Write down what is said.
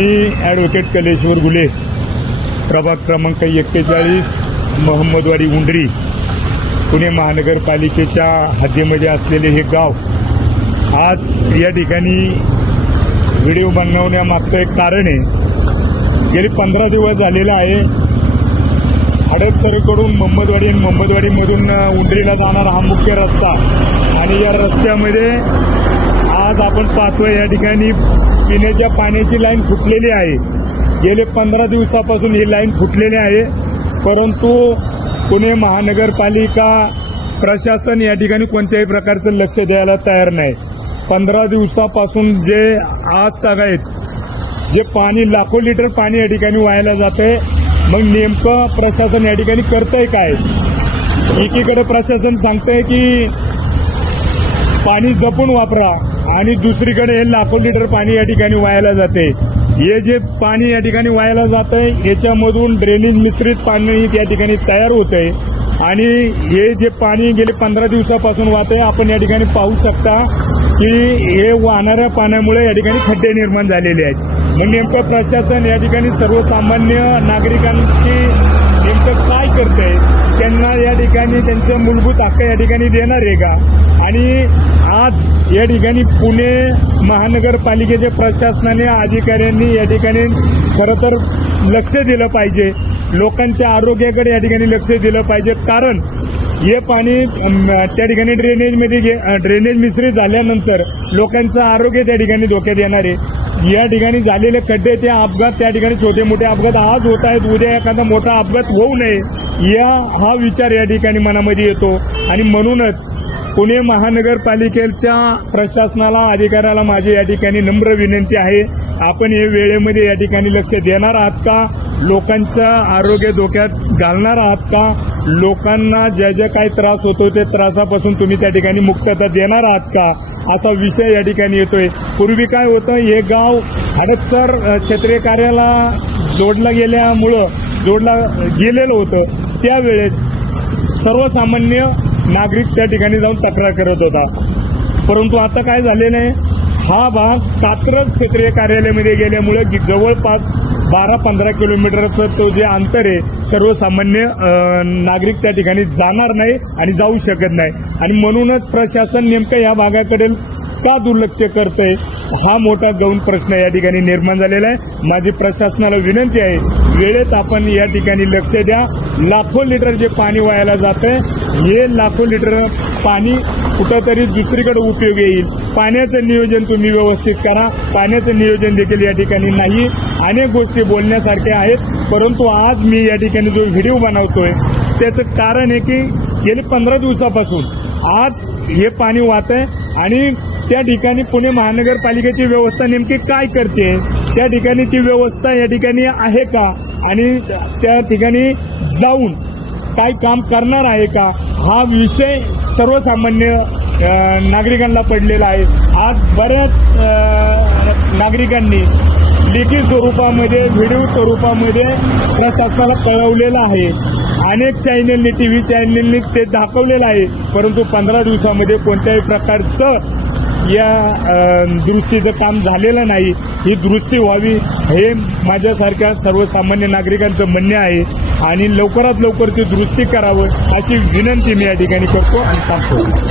मी advocate Kaleshwar गुले, प्रभाग क्रमांक 41, महम्मदवाडी उंडरी, पुणे महानगरपालिकेच्या हद्दीमध्ये असलेले हे गाव. आज या ठिकाणी व्हिडिओ बनवण्यामागचं एक कारण आहे. गेली 15 दिवस झालेलं आहे. हडपसरकडून महम्मदवाडी आणि महम्मदवाडीमधून उंडरीला जाणारा हा मुख्य रस्ता, आणि या रस्त्यामध्ये आज आपण पाहतोय या ठिकाणी पिण्याच्या पाण्याची लाईन फुटलेली आहे. गेले 15 दिवसापासून ही लाईन फुटलेली आहे, परंतु पुणे महानगरपालिका प्रशासन या ठिकाणी कोणत्याही प्रकारचं लक्ष द्यायला तयार नाही. 15 दिवसापासून जे आज तागायत जे पाणी, लाखो लिटर पाणी या ठिकाणी वाहायला जाते. मग नेमकं प्रशासन या ठिकाणी करतंय काय? एकीकडे प्रशासन सांगतंय की पाणी जपून वापरा, आणि दुसरीकडे हे लाखो लिटर पाणी या ठिकाणी वाहायला जाते. हे जे पाणी या ठिकाणी वाहायला जातंय याच्यामधून ड्रेनेज मिश्रित पाणी या ठिकाणी तयार होतंय, आणि हे जे पाणी गेले 15 दिवसापासून वाहतंय, आपण या ठिकाणी पाहू शकता की हे वाहणाऱ्या पाण्यामुळे या ठिकाणी खड्डे निर्माण झालेले आहेत. मग नेमकं प्रशासन या ठिकाणी सर्वसामान्य नागरिकांची नेमकं काय करतंय? त्यांना या ठिकाणी त्यांचे मूलभूत हक्क या ठिकाणी देणार आहे का? आणि आज या ठिकाणी पुणे महानगरपालिकेच्या प्रशासनाने, अधिकाऱ्यांनी या ठिकाणी खरं तर लक्ष दिलं पाहिजे. लोकांच्या आरोग्याकडे या ठिकाणी लक्ष दिलं पाहिजे, कारण हे पाणी त्या ठिकाणी ड्रेनेज मिश्रित झाल्यानंतर लोकांचं आरोग्य त्या ठिकाणी धोक्यात येणार आहे. या ठिकाणी झालेले खड्डे, ते अपघात, त्या ठिकाणी छोटे मोठे अपघात आज होत आहेत. उद्या एखादा मोठा अपघात होऊ नये हा विचार या ठिकाणी मनामध्ये येतो. आणि म्हणूनच पुणे महानगरपालिकेच्या प्रशासनाला, अधिकाऱ्याला माझी या ठिकाणी नम्र विनंती आहे, आपण हे वेळेमध्ये या ठिकाणी लक्ष देणार आहात का? लोकांचं आरोग्य धोक्यात घालणार आहात का? लोकांना ज्या ज्या काही त्रास होतो ते त्रासापासून तुम्ही त्या ठिकाणी मुक्तता देणार आहात का? असा विषय या ठिकाणी येतोय. पूर्वी काय होतं, हे गाव हडपसर क्षेत्रीय कार्यालयाला जोडलं गेलेलं होतं. त्यावेळेस सर्वसामान्य नागरिक त्या ठिकाणी जाऊन तक्रार करत होता. परंतु आता काय झालेलं आहे, हा भाग कात्रज क्षेत्रीय कार्यालयामध्ये गेल्यामुळे जवळपास 12-15 किलोमीटरचं तो जे अंतर आहे, सर्वसामान्य नागरिक त्या ठिकाणी जाणार नाही आणि जाऊ शकत नाही. आणि म्हणूनच प्रशासन नेमकं या भागाकडे का दुर्लक्ष करतंय, हा मोठा गौण प्रश्न या ठिकाणी निर्माण झालेला आहे. माझी प्रशासनाला विनंती आहे, वेळेत आपण या ठिकाणी लक्ष द्या. लाखो लिटर जे पाणी वाहायला जातंय, हे लाखो लिटर पाणी कुठंतरी दुसरीकडे उपयोगी येईल. पाण्याचं नियोजन तुम्ही व्यवस्थित करा. पाण्याचं नियोजन देखील या ठिकाणी नाही. अनेक गोष्टी बोलण्यासारख्या आहेत, परंतु आज मी या ठिकाणी जो व्हिडिओ बनवतोय त्याचं कारण आहे की गेली 15 दिवसापासून आज हे पाणी वाहतंय, आणि त्या ठिकाणी पुणे महानगरपालिकेची व्यवस्था नेमकी काय करते? त्या ठिकाणी ती व्यवस्था या ठिकाणी आहे का? आणि त्या ठिकाणी जाऊन काय काम करणार आहे का? हा विषय सर्वसामान्य नागरिकांना पडलेला आहे. आज बऱ्याच नागरिकांनी लेखी स्वरूपामध्ये, व्हिडिओ स्वरूपामध्ये प्रशासनाला कळवलेलं आहे. अनेक चॅनलनी, TV चॅनलनी ते दाखवलेलं आहे, परंतु 15 दिवसामध्ये कोणत्याही प्रकारचं या दुरुस्तीचं काम झालेलं नाही. ही दुरुस्ती व्हावी हे माझ्यासारख्या सर्वसामान्य नागरिकांचं म्हणणे आहे, आणि लवकरात लवकर ती दुरुस्ती करावं अशी विनंती मी या ठिकाणी करतो आणि थांबतो.